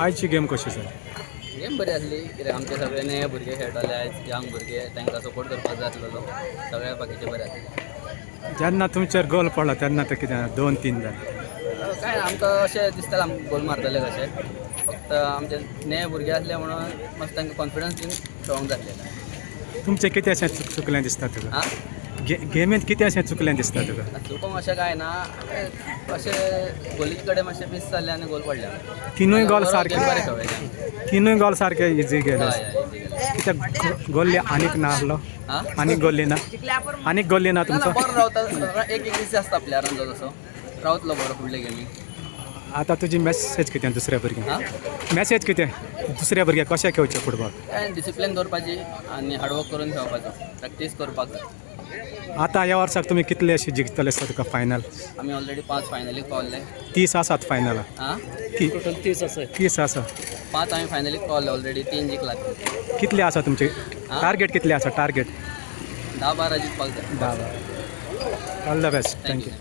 आयची गेम कशी जाली? गेम बरी आसली कित्याक आमचे सगळे नवे भुरगे खेळटाले आयज यंग भुरगे तांकां सपोर्ट करपाक जाय आसलेलो सगळ्या बाकीचे बरे आसले. जेन्ना तुमचेर गोल पडलो तेन्ना ते कितें 2-3 जाले? काय आमकां अशें दिसतालें आमकां गोल मारतले कशें फक्त आमचे नवे भुरगे आसले म्हणून मातशें तांकां कॉन्फिडन्स दिवन खेळोंक जाय आसलें. तुमचें कितें अशें चुकलें दिसता तुका? आं गेमींत कितें अशें चुकलें दिसता तुका? चुकोंक अशें काय ना अशें गोलीचे कडेन मातशें मिस जालें आनी गोल पडले. तिनूय गोल सारके बरें खेळ्ळे. तिनूय गोल सारके इजी गेले हय हय कित्याक गोल्ली आनीक ना आसलो? हां आनीक गोल्ली ना? आनीक गोल्ली ना ना तुमचो? बरो रावता एक दीस आसता प्लेयरांचो तसो रावतलो बरो फुडले गेमी. आतां तुजी मॅसेज कितें दुसऱ्या भुरग्यांक? हां मॅसेज कितें दुसऱ्या भुरग्यांक कशें खेळचें फुटबॉल? काय डिसिप्लीन दवरपाची आनी हार्डवर्क करून खेळपाचो प्रॅक्टीस करपाक जाय. आतां ह्या वर्साक तुमी कितले अशें जिखतले दिसता तुका फायनल? आमी ऑलरेडी 5 फायनलीक पावल्ले. 30 आसात फायनला? हां टोटल 30 आसा. 30 आसा. 5 आमी फायनलीक पावल्ले ऑलरेडी 3 जिखलात. कितले आसा तुमचे टार्गेट? कितले आसा टार्गेट? 10-12 जिखपाक जाय. 10. All the best. थँक्यू.